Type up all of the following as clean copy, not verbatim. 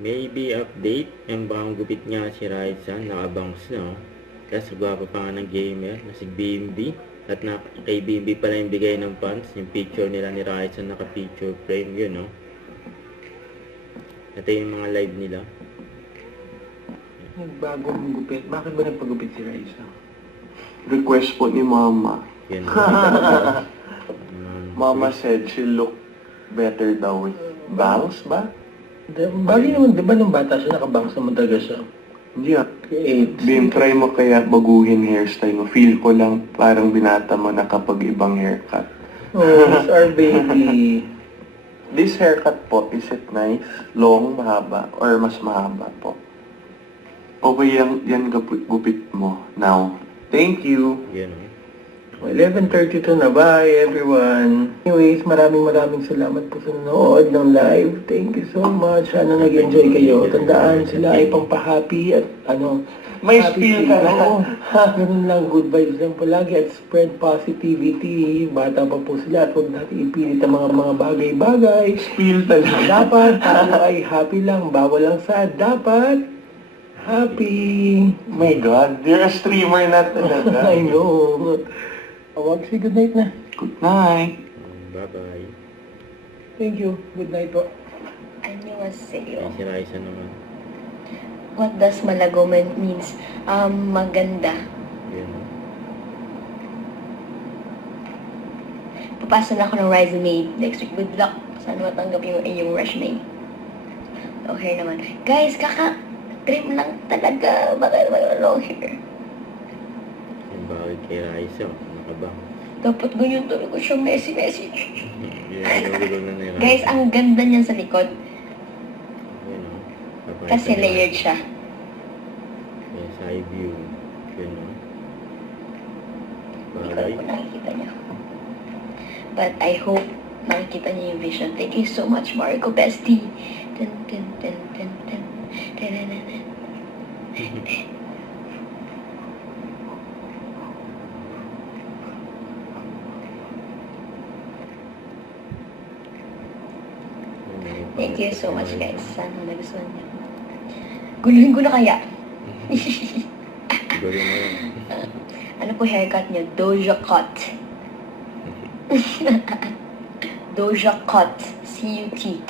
Maybe update. Yung bang gupit nga si Raizan, nakabangs na. Kasi gwapo pa nga ng gamer, na si BMB. At kay BMB pala yung bigay ng pants. Yung picture nila ni Raizan, naka-picture frame yun, no? Ito yung mga live nila. Bagong gupit. Bakit ba nagpagupit si Raisa? Request po ni Mama. Yun, no? Mama said she look better daw with bangs ba? Bagay naman, di ba nung bata siya, nakabangs naman talaga siya. Hindi ah. Create. Bim, try mo kaya baguhin hairstyle mo. Feel ko lang parang binata mo na kapag ibang haircut. Oh, it's our baby. This haircut po, is it nice? Long, mahaba? Or mas mahaba po? Okay yan gupit mo now. Thank you. Yun, no? 11:32 na. Bye, everyone. Anyways, maraming salamat po sa nanood ng live. Thank you so much. Sana nag-enjoy kayo. Tandaan, sila ay pampahappy at May happy spill ka na. Oo. Ganun lang, good vibes lang palagi at spread positivity. Bata pa po sila at huwag natin ipilit ang mga bagay-bagay. Spill talaga. Dapat tayo ay happy lang, bawal lang sad. Dapat happy. My God, you're a streamer na talaga. I know. Awag, say good night na. Good night. Bye-bye. Thank you. Good night po. Annyeonghaseyo. Ay, si Raisa naman. What does malago means? Maganda. Yun, no? Papasa na ako ng resume next week. Good luck. Sana matanggap yung iyong resume. Okay naman. Guys, kaka-trim lang talaga. Bakit long hair? Yung bagay kay Raisa, nakabang. Dapat ganyan talaga siya messy. Yun, nagulo na ni Raisa. Guys, ang ganda niyan sa likod. Yun, no? Papakita Kasi ni layered Raisa. siya. Yes, side view. Yun, no? Hindi ko Bagay. alam kung nakikita niya. But I hope makikita niya yung vision. Thank you so much, Marco Bestie. Dun, dun, dun, dun, dun. Dun, dun, dun, dun. Thank you so much, guys. Sana nagustuhan niyo. Guluhin ko na kaya. Gulo na yun. Ano po haircut niyo? Doja Cut. Doja Cut. C-U-T.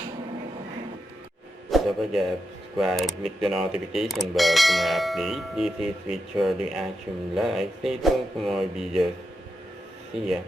Don't forget to subscribe, click the notification bell for more updates. This is Richard Reaction Live. Stay tuned for more videos. See ya.